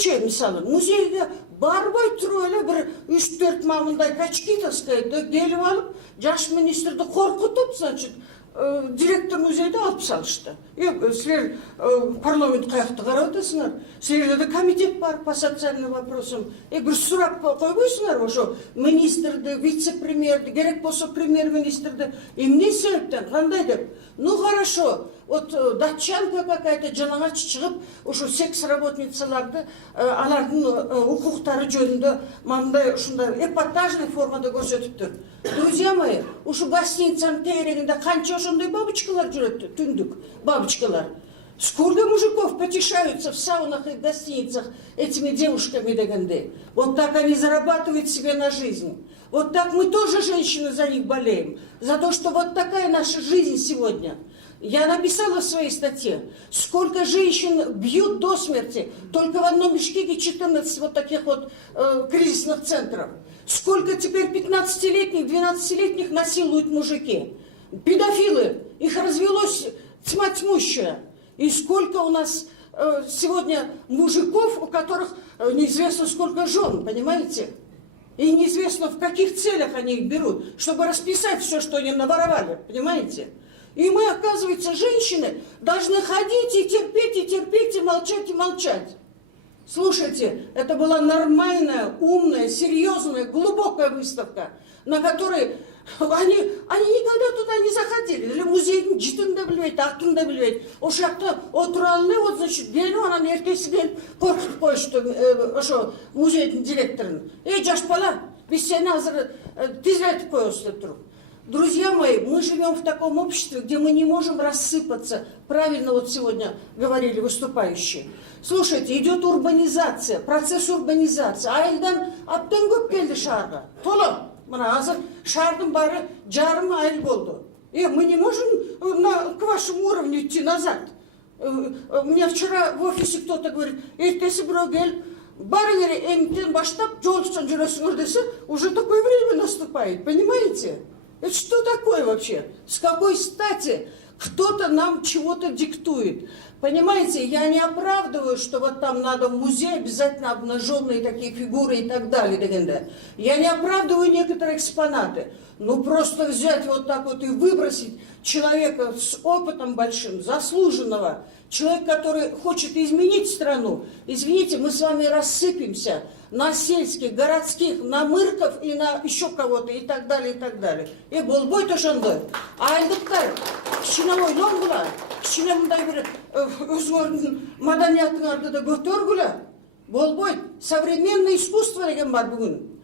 Иче, мисалы, музейге барбай туруп эле бир 3-4 мамындай качкитовская келип алып, жаш министрди коркутуп, значит, директор музейди алып салышты. Силер парламент каякта карап атасыңар? Силерде де комитет бар по социальным вопросам. Бир сурап койбойсуңар ошо министрди, вице-премьерди, керек болсо премьер-министрди эмне себептен, кандай деп? Ну хорошо, вот датчанка какая-то жалаңач чыгып, ошо секс работницаларды алардын укуктары жөнүндө мындай ушундай эпатажный формада көрсөтүптүр. Друзья мои, ушу гостиницанын тегерегинде канча ошондой бабочкалар жүрөт, түндүк бабочкалар. Сколько мужиков потешаются в саунах и гостиницах этими девушками дегенде. Вот так они зарабатывают себе на жизнь. Вот так мы тоже, женщины, за них болеем. За то, что вот такая наша жизнь сегодня. Я написала в своей статье, сколько женщин бьют до смерти только в одном Бишкеке 14 вот таких вот кризисных центров. Сколько теперь 15-летних, 12-летних насилуют мужики. Педофилы, их развелось тьма тьмущая. И сколько у нас сегодня мужиков, у которых неизвестно сколько жен, понимаете? И неизвестно в каких целях они их берут, чтобы расписать все, что они наворовали, понимаете? И мы, оказывается, женщины, должны ходить и терпеть, и молчать. Слушайте, это была нормальная, умная, серьезная, глубокая выставка, на которой они никогда туда не заходили. Или музейдің житін да білмейді, атын да білмейді. О жақта отыралыны, вот, значит, келіп, анан ертесі келіп, қорқытып қойышты, ошо музейдің директорын. Жаш бала, біз сені азыр тезретіп қойыз деп тұрып. Друзья мои, мы живем в таком обществе, где мы не можем рассыпаться. Правильно вот сегодня говорили выступающие. Слушайте, идет урбанизация, процесс урбанизации. Айылдан аптан көп келді шарға. Толы. Мына азыр шардың бары жарым айыл болды. Мы не можем к вашему уровню идти назад. Мне вчера в офисе кто-то говорит, ертесі бирөө келіп, бары керек эмтен баштап, жолуштан жүрөсүңөр десе, уже такое время наступает, понимаете? Это что такое вообще? С какой стати кто-то нам чего-то диктует? Понимаете, я не оправдываю, что вот там надо в музей обязательно обнаженные такие фигуры и так далее. Я не оправдываю некоторые экспонаты. Ну просто взять вот так вот и выбросить человека с опытом большим, заслуженного, человек, который хочет изменить страну. Извините, мы с вами рассыпемся на сельских, городских, на мырков и на еще кого-то и так далее, и так далее. И болбой тошондой. Айылдықтар, кішкене ойлонгула, кішкене мындай бір өзіңөрдің маданиятыңарды да көтөргүлө. Болбой, современное искусство деген бар бүгін.